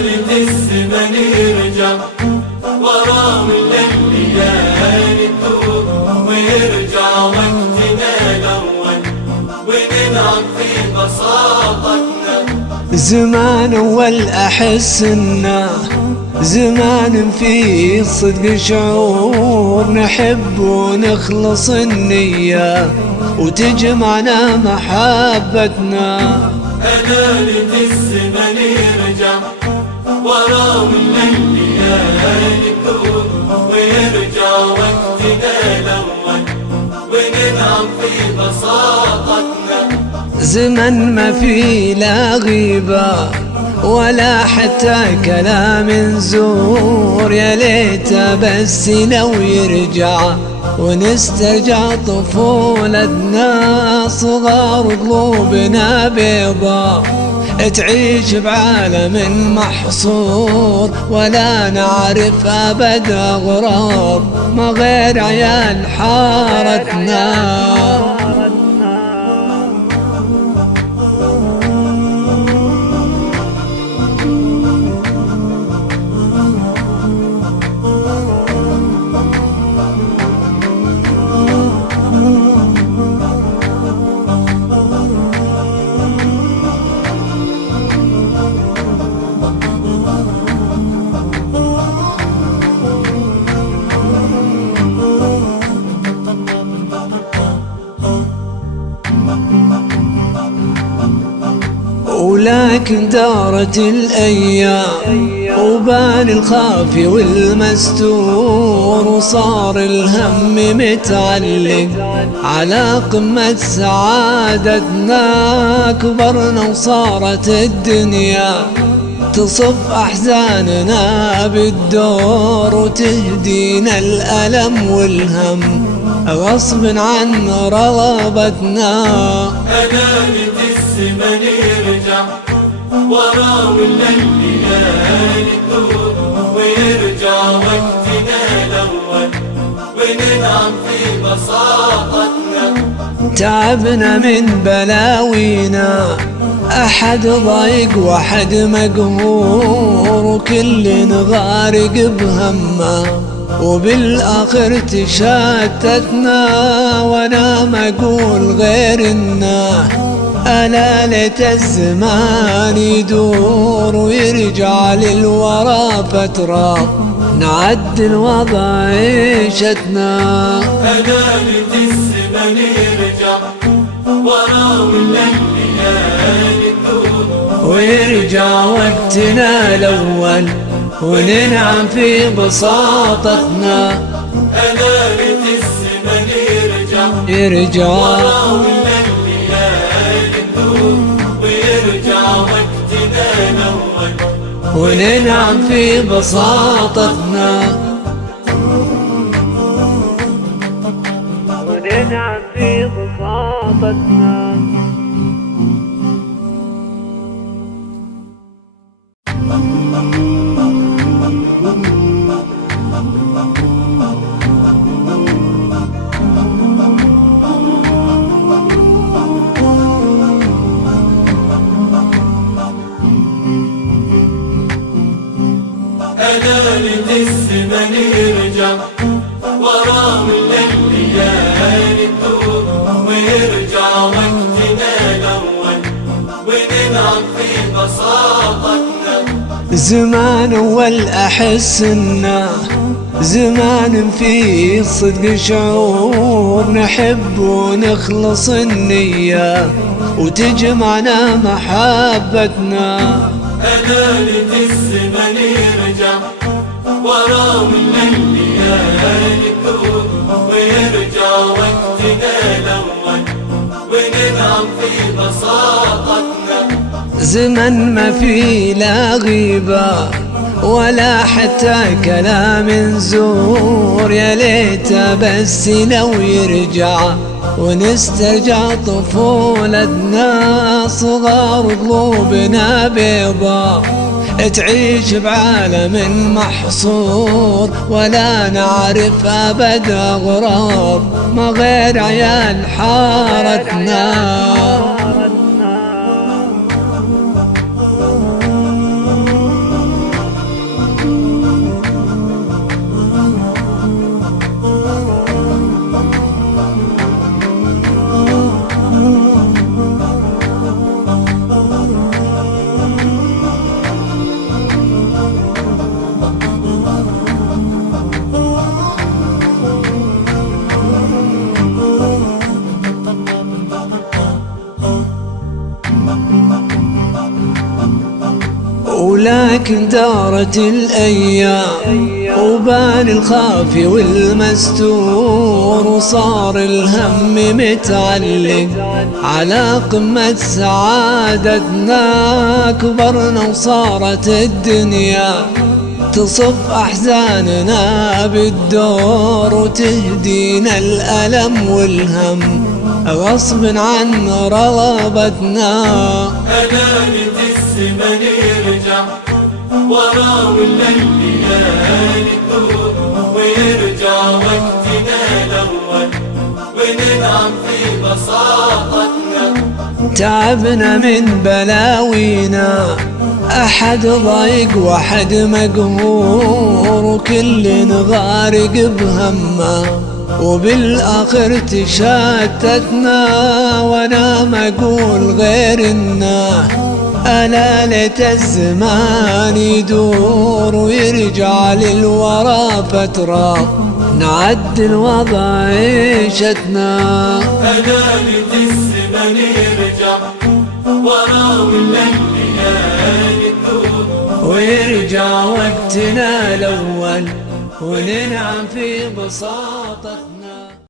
ليت الزمن يرجع ورا من الليالي تدور ويرجع وقتنا الأول وننعم في بساطتنا. زمان أول أحس إنه زمان فيه صدق شعور نحب ونخلص النية وتجمعنا محبتنا. أنا ليت الزمن يرجع ورا من الليالي تدور ويرجع وقتنا الأول وننعم في بساطتنا. زمن ما فيه لا غيبة ولا حتى كلام زور، يا ليت بس لو يرجع ونسترجع طفولتنا. صغار قلوبنا بيضاء تعيش بعالم محصور ولا نعرف أبد أغراب ما غير عيال حارتنا. ولكن دارت الأيام وبان الخافي والمستور وصار الهم متعلق على قمة سعادتنا. كبرنا وصارت الدنيا تصف أحزاننا بالدور وتهدينا الألم والهم غصب عن رغبتنا. أنا ليت الزمن يرجع ورا من الليالي تدور ويرجع وقتنا الأول وننعم في بساطتنا. تعبنا من بلاوينا أحد ضايق وأحد مقهور وكل غارق بهمه وبالآخر تشتتنا. وانا ما اقول غير انه ألا ليت الزمان يدور ويرجع للورا فترة نعدل وضع عيشتنا. أنا ليت الزمن يرجع ورا من الليالي تدور ويرجع وقتنا الأول وننعم في بساطتنا. أنا ليت الزمن يرجع ورا من الليالي تدور ويرجع وقتنا الأول وننعم في بساطتنا. وننعم في بساطتنا. أنا ليت الزمن يرجع ورا من الليالي تدور ويرجع وقتنا الأول وننعم في بساطتنا. زمان أول أحس إنه زمان فيه صدق شعور نحب ونخلص النية وتجمعنا محبتنا. أنا ليت الزمن يرجع ورا من الليالي تدور ويرجع وقتنا الأول وننعم في بساطتنا. زمن ما فيه لا غيبة ولا حتى كلام زور، يا ليت بس لو يرجع ونسترجع طفولتنا، صغار قلوبنا بيضاء تعيش بعالم محصور، ولا نعرف أبد أغراب ما غير عيال حارتنا. ولكن دارت الأيام وبان الخافي والمستور، وصار الهم متعلق على قمة سعادتنا. كبرنا وصارت الدنيا تصف أحزاننا بالدور، وتهدينا الألم والهم غصب عن رغبتنا. أنانة الزمن يرجع ورا ولا الليالي تدور، ويرجع وقتنا الأول وننعم في بساطتنا. تعبنا من بلاوينا، أحد ضايق وأحد مقهور، وكل غارق بهمه وبالآخر تشتتنا. وانا ما اقول غير انه ألا ليت الزمان يدور، ويرجع للورا فترة نعدل وضعيشتنا. أنانة الزمن يرجع ورا ولا الليالي تدور، ويرجع وقتنا الأول وننعم في بساطتنا.